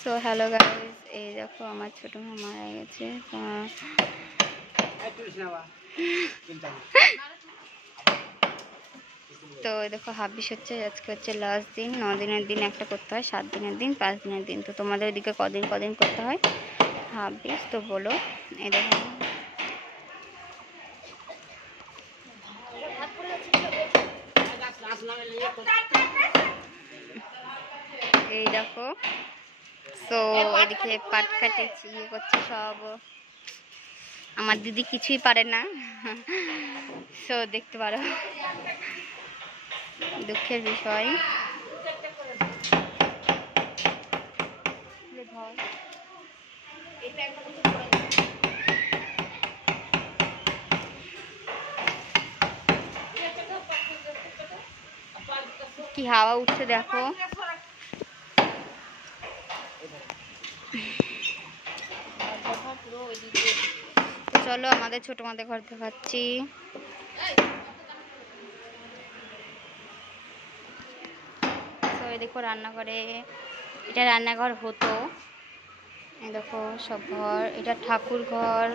So hello guys, এই দেখো আমার ছোট মা মারা গেছে। তো দেখো হাবিস হচ্ছে, আজকে হচ্ছে লাস্ট দিন। 9 দিনের দিন একটা করতে হয়, 7 দিনের দিন, 5 দিনের দিন। তো তোমাদের ওইদিকে কদিন কদিন করতে হয় হাবিস তো বলো। এই দেখো এই দেখো। তো এদিকে পাট কাটেছি, ইয়ে করছে সব। আমার দিদি কিছুই পারে না, সো দেখতে পারো, দুঃখের বিষয়। কি হাওয়া উঠছে দেখো। চলো আমাদের ছোট মাদের ঘর দেখাচ্ছি। তো এই দেখো রান্নাঘরে, এটা রান্নাঘর হতো। এই দেখো সব ঘর, এটা ঠাকুর ঘর।